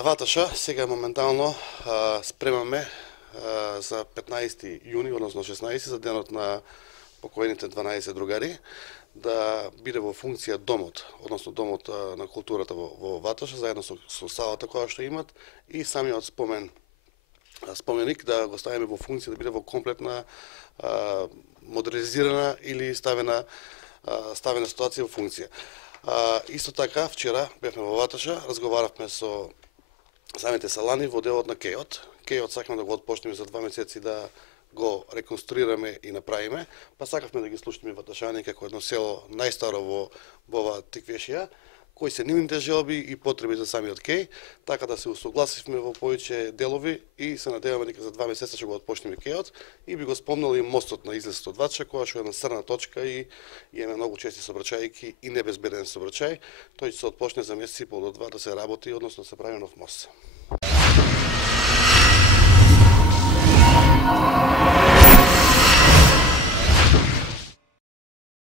За Ваташа сега моментално спремаме за 15 јуни, односно 16, за денот на покоените 12 другари, да биде во функција домот, односно домот на културата во Ваташа, заедно со салата која што имат и самиот споменик да го ставиме во функција да биде во комплетна модернизирана или ставена ситуација во функција. Исто така, вчера бевме во Ваташа, разговаравме со самите салани во делот на Кејот. Кејот сакаме да го отпочнеме за 2 месеци да го реконструираме и направиме, па сакавме да ги слушнеме ваташани како едно село најстаро во оваа Тиквешија, кои се нивните желби и потреби за самиот Кеј, така да се усогласивме во повеќе делови и се надеваме дека за 2 месеца ќе го отпочнеме Кејот и би го спомнал и мостот на излезот од Ваташа, која што е на црна точка и имаме многу чести сообраќајки и небезбеден сообраќај. Тој ќе се отпочне за месец и пол до 2 да се работи, односно да се прави нов мост.